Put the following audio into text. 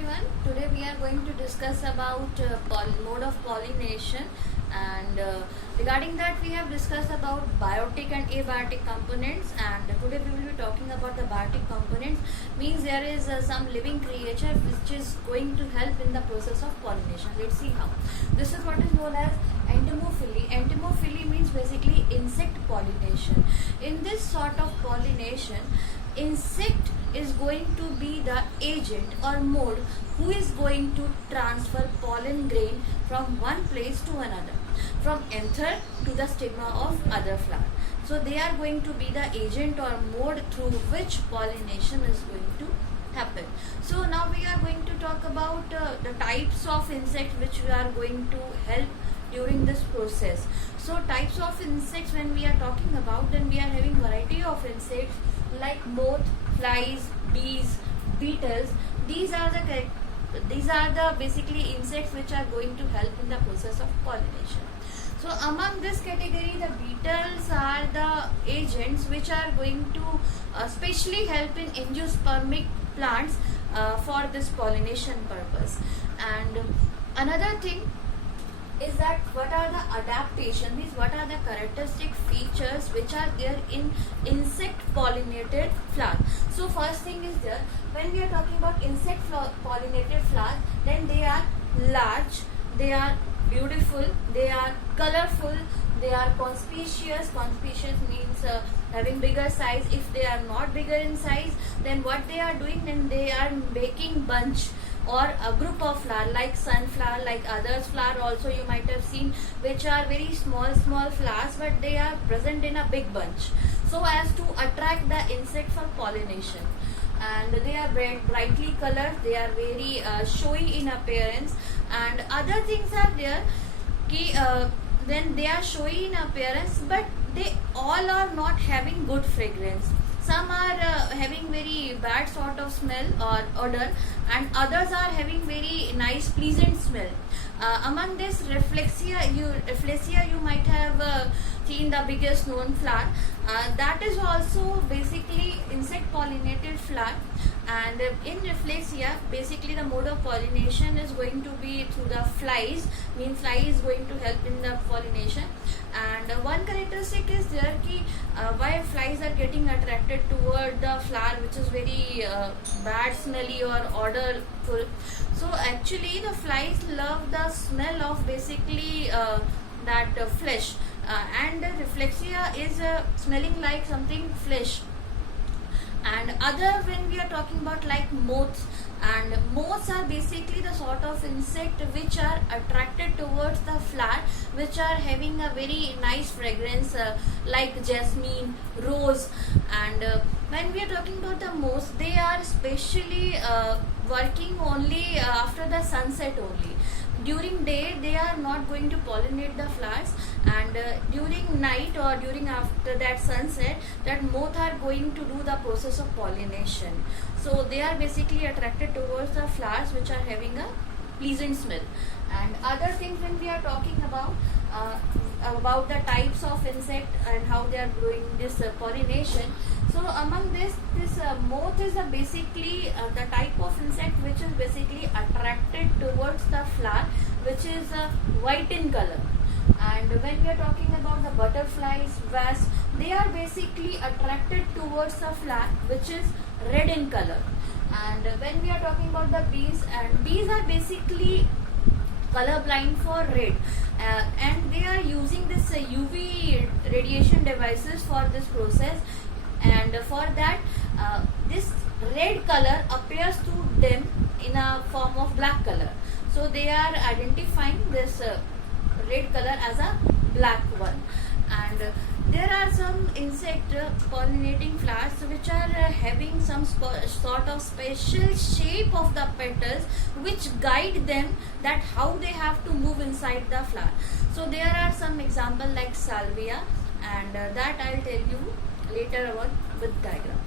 everyone. Today we are going to discuss about mode of pollination, and regarding that we have discussed about biotic and abiotic components, and today we will be talking about the biotic components. Means there is some living creature which is going to help in the process of pollination. Let's see how. This is what is known as entomophily. Entomophily means basically insect pollination. In this sort of pollination, insect is going to be the agent or mode who is going to transfer pollen grain from one place to another, from anther to the stigma of other flower. So they are going to be the agent or mode through which pollination is going to happen. So now we are going to talk about the types of insects which we are going to help during this process. So types of insects, when we are talking about, then we are having variety of insects like moth, flies, bees, beetles. These are the basically insects which are going to help in the process of pollination. So among this category, the beetles are the agents which are going to specially help in angiospermic plants for this pollination purpose. And another thing is that what are the adaptation, means what are the characteristic features which are there in insect pollinated flower. So first thing is there, when we are talking about insect pollinated flowers, then they are large, they are beautiful, they are colorful, they are conspicuous. Conspicuous means having bigger size. If they are not bigger in size, then what they are doing, then they are making bunch or a group of flower like sunflower, like others flower also you might have seen, which are very small flowers, but they are present in a big bunch so as to attract the insect for pollination. And they are brightly colored, they are very showy in appearance, and other things are there then they are showy in appearance, but they all are not having good fragrance. Some are having very bad sort of smell or odor, and others are having very nice pleasant smell. Among this, Rafflesia you might have seen, the biggest known flower. That is also basically insect pollinated flower. And in Rafflesia, basically the mode of pollination is going to be through the flies, means fly is going to help in the pollination. And one characteristic is there ki why flies are getting attracted toward the flower which is very bad smelly or odorful. So actually the flies love the smell of basically that flesh, and Rafflesia is smelling like something flesh. And other, when we are talking about like moths, and moths are basically the sort of insect which are attracted towards the flower which are having a very nice fragrance like jasmine, rose. And when we are talking about the moths, they are specially working only after the sunset only. During day they are not going to pollinate the flowers, and during night or during after that sunset, that moth are going to do the process of pollination. So they are basically attracted towards the flowers which are having a pleasant smell. And other things, when we are talking about the types of insect and how they are doing this pollination. So among this moth is basically the type of insect which is basically attracted towards the flower which is white in color. And when we are talking about the butterflies, wasps, they are basically attracted towards the flower which is red in color. And when we are talking about the bees, and bees are basically color blind for red, and they are using this UV radiation devices for this process. And for that this red color appears to them in a form of black color, so they are identifying this red color as a black one. And there are some insect pollinating flowers which are having some sort of special shape of the petals which guide them that how they have to move inside the flower. So there are some examples like salvia, and that I'll tell you later on with diagram.